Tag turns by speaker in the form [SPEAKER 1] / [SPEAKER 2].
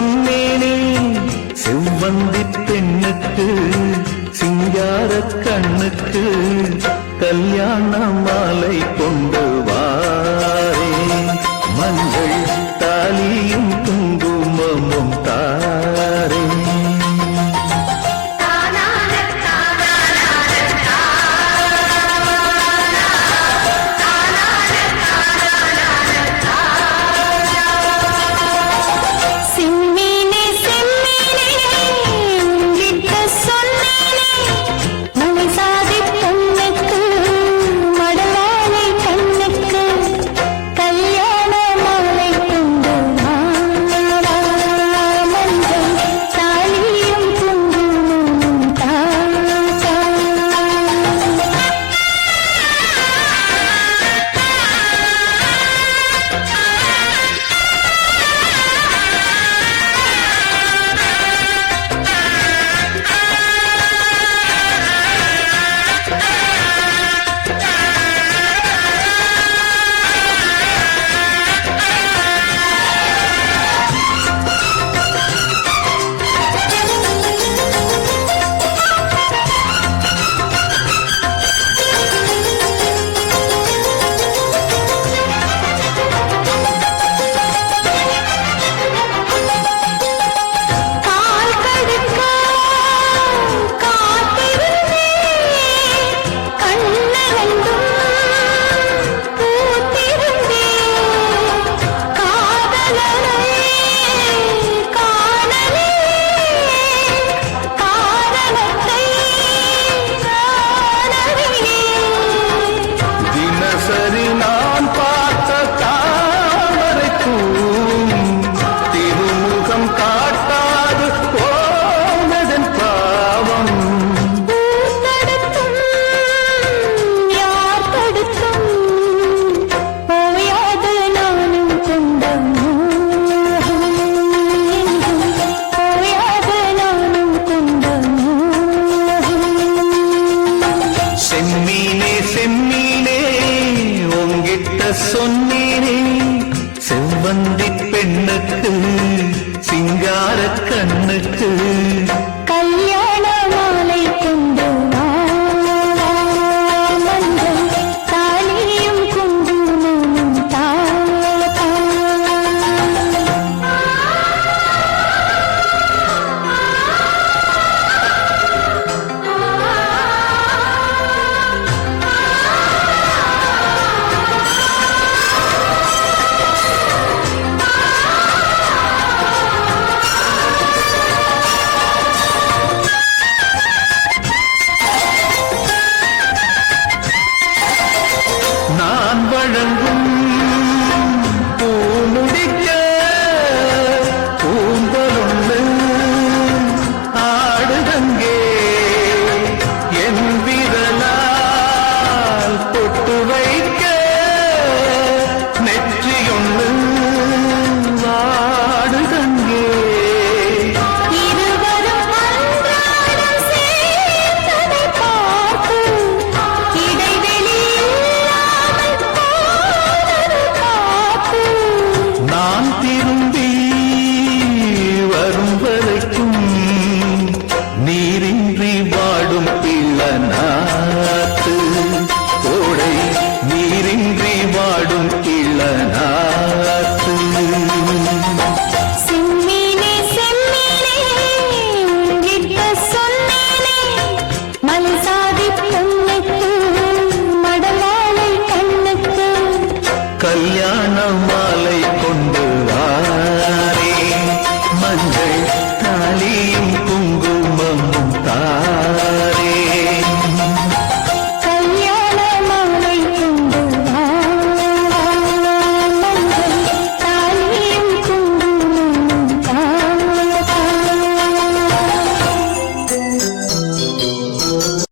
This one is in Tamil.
[SPEAKER 1] சொன்னேனே செவ்வந்தி பெண்ணுக்கு சிங்கார கண்ணுக்கு கல்யாண மாலை கொண்டு வாரே. மஞ்சள் சொன்னேனே செவ்வந்தி பெண்ணுக்கு சிங்கார கண்ணுக்கு. நீரின்றி வாடும் கிள்ளநாத்து கோடை நீரின்றி வாடும் கிள்ளநாத்து கல்யாண மாலை கொண்டு வாரே. மஞ்சள் தாலியும்